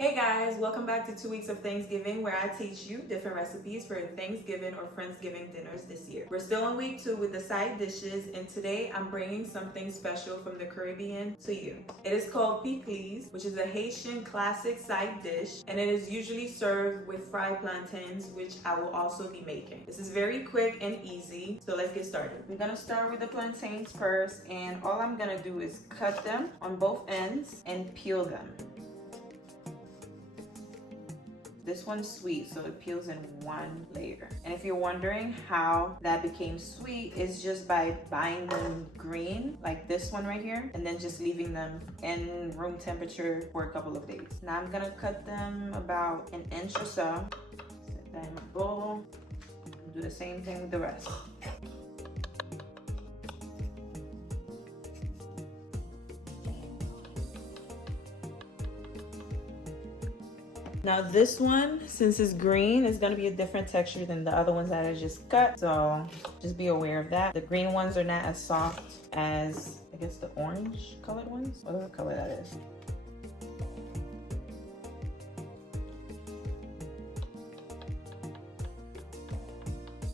Hey guys, welcome back to 2 weeks of Thanksgiving, where I teach you different recipes for Thanksgiving or Friendsgiving dinners this year. We're still on week 2 with the side dishes, and today I'm bringing something special from the Caribbean to you. It is called Pikliz, which is a Haitian classic side dish, and it is usually served with fried plantains, which I will also be making. This is very quick and easy, so let's get started. We're gonna start with the plantains first, and all I'm gonna do is cut them on both ends and peel them. This one's sweet, so it peels in one layer. And if you're wondering how that became sweet, it's just by buying them green, like this one right here, and then just leaving them in room temperature for a couple of days. Now I'm gonna cut them about an inch or so. Set that in a bowl. Do the same thing with the rest. Now this one, since it's green, is gonna be a different texture than the other ones that I just cut. So just be aware of that. The green ones are not as soft as, I guess, the orange colored ones. Whatever color that is.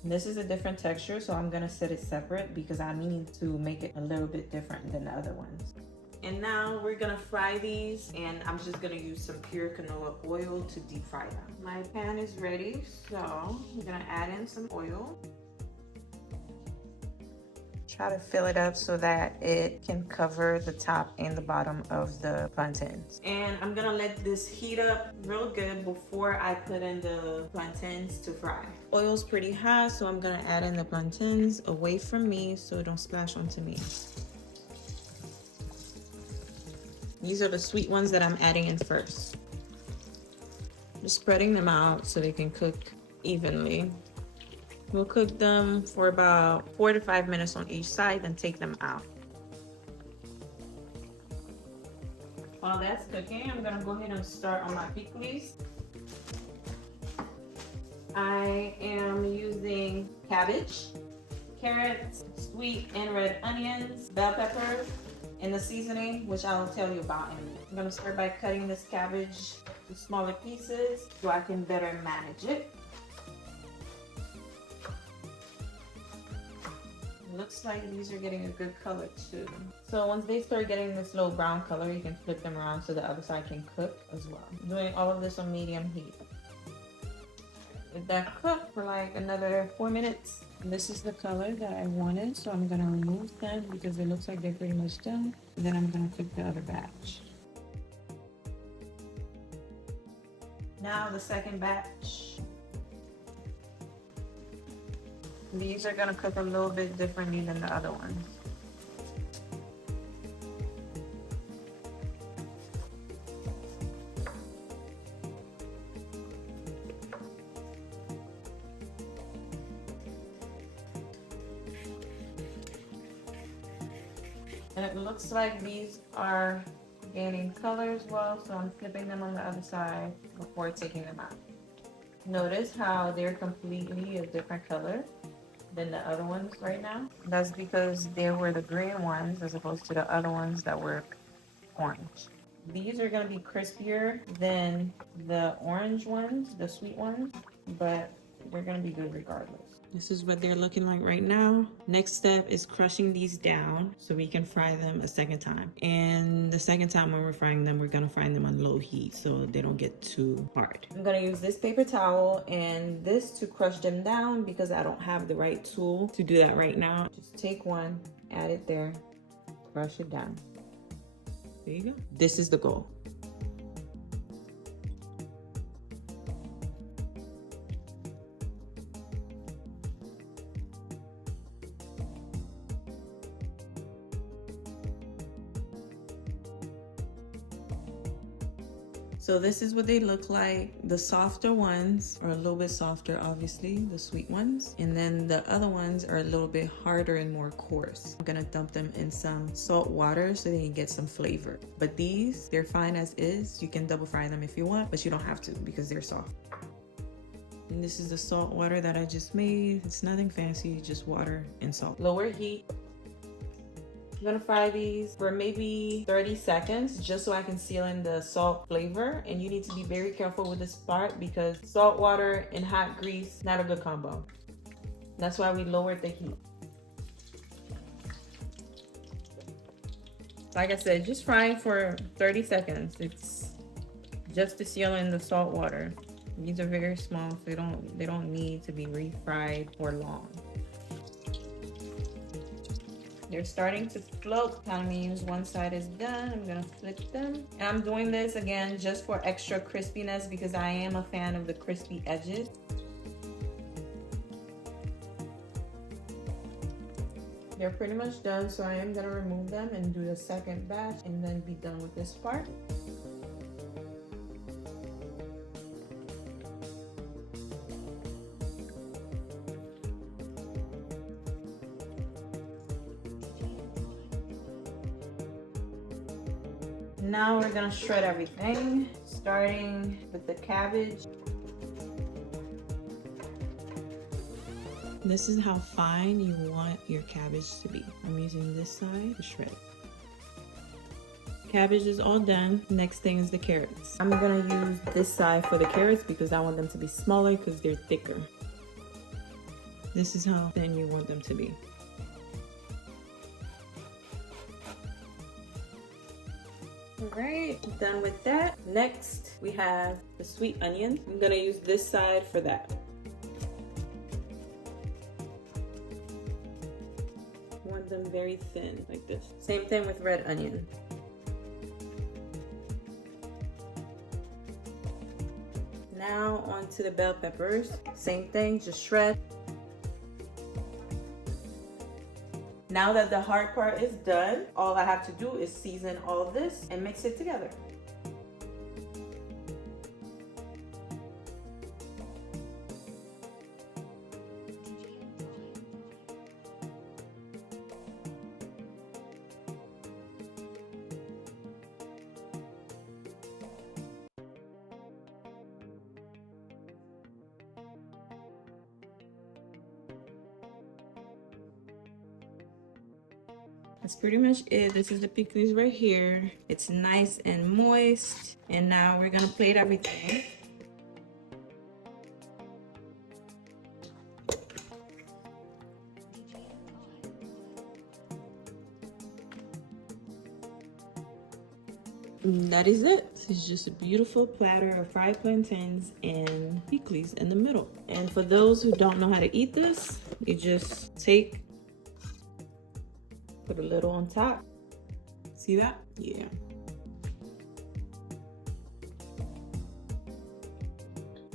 This is a different texture, so I'm gonna set it separate because I need to make it a little bit different than the other ones. And now we're gonna fry these, and I'm just gonna use some pure canola oil to deep fry them. My pan is ready, so I'm gonna add in some oil. Try to fill it up so that it can cover the top and the bottom of the plantains. And I'm gonna let this heat up real good before I put in the plantains to fry. Oil's pretty hot, so I'm gonna add in the plantains away from me so it don't splash onto me. These are the sweet ones that I'm adding in first. Just spreading them out so they can cook evenly. We'll cook them for about 4 to 5 minutes on each side, then take them out. While that's cooking, I'm gonna go ahead and start on my pikliz. I am using cabbage, carrots, sweet and red onions, bell peppers, and the seasoning, which I'll tell you about in a minute. I'm gonna start by cutting this cabbage to smaller pieces so I can better manage it. Looks like these are getting a good color too. So once they start getting this little brown color, you can flip them around so the other side can cook as well. I'm doing all of this on medium heat. Let that cook for like another 4 minutes. This is the color that I wanted, so I'm gonna remove them because it looks like they're pretty much done. And then I'm gonna cook the other batch. Now the second batch. These are gonna cook a little bit differently than the other ones. And it looks like these are gaining color as well, so I'm flipping them on the other side before taking them out. Notice how they're completely a different color than the other ones right now. That's because they were the green ones as opposed to the other ones that were orange. These are gonna be crispier than the orange ones, the sweet ones, but they're gonna be good regardless. This is what they're looking like right now. Next step is crushing these down so we can fry them a second time. And the second time when we're frying them, we're gonna fry them on low heat so they don't get too hard. I'm gonna use this paper towel and this to crush them down because I don't have the right tool to do that right now. Just take one, add it there, crush it down. There you go. This is the goal. So this is what they look like. The softer ones are a little bit softer, obviously, the sweet ones. And then the other ones are a little bit harder and more coarse. I'm gonna dump them in some salt water so they can get some flavor. But these, they're fine as is. You can double fry them if you want, but you don't have to because they're soft. And this is the salt water that I just made. It's nothing fancy, just water and salt. Lower heat. I'm gonna fry these for maybe 30 seconds just so I can seal in the salt flavor. And you need to be very careful with this part because salt water and hot grease, not a good combo. That's why we lowered the heat. Like I said, just frying for 30 seconds. It's just to seal in the salt water. These are very small, so they don't need to be refried for long. They're starting to float. Kind of means one side is done. I'm gonna flip them. And I'm doing this again just for extra crispiness because I am a fan of the crispy edges. They're pretty much done, so I am gonna remove them and do the second batch and then be done with this part. Now we're gonna shred everything, starting with the cabbage. This is how fine you want your cabbage to be. I'm using this side to shred it. Cabbage is all done. Next thing is the carrots. I'm gonna use this side for the carrots because I want them to be smaller because they're thicker. This is how thin you want them to be. Alright, done with that. Next, we have the sweet onion. I'm gonna use this side for that. Want them very thin, like this. Same thing with red onion. Now onto the bell peppers. Same thing, just shred. Now that the hard part is done, all I have to do is season all this and mix it together. That's pretty much it. This is the pikliz right here. It's nice and moist. And now we're gonna plate everything. And that is it. It's just a beautiful platter of fried plantains and pikliz in the middle. And for those who don't know how to eat this, you just put a little on top. See that? Yeah.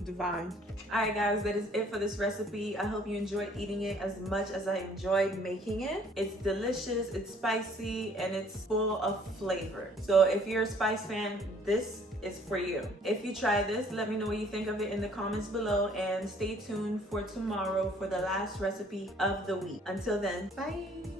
Divine. All right, guys, that is it for this recipe. I hope you enjoyed eating it as much as I enjoyed making it. It's delicious, it's spicy, and it's full of flavor. So if you're a spice fan, this is for you. If you try this, let me know what you think of it in the comments below, and stay tuned for tomorrow for the last recipe of the week. Until then, bye.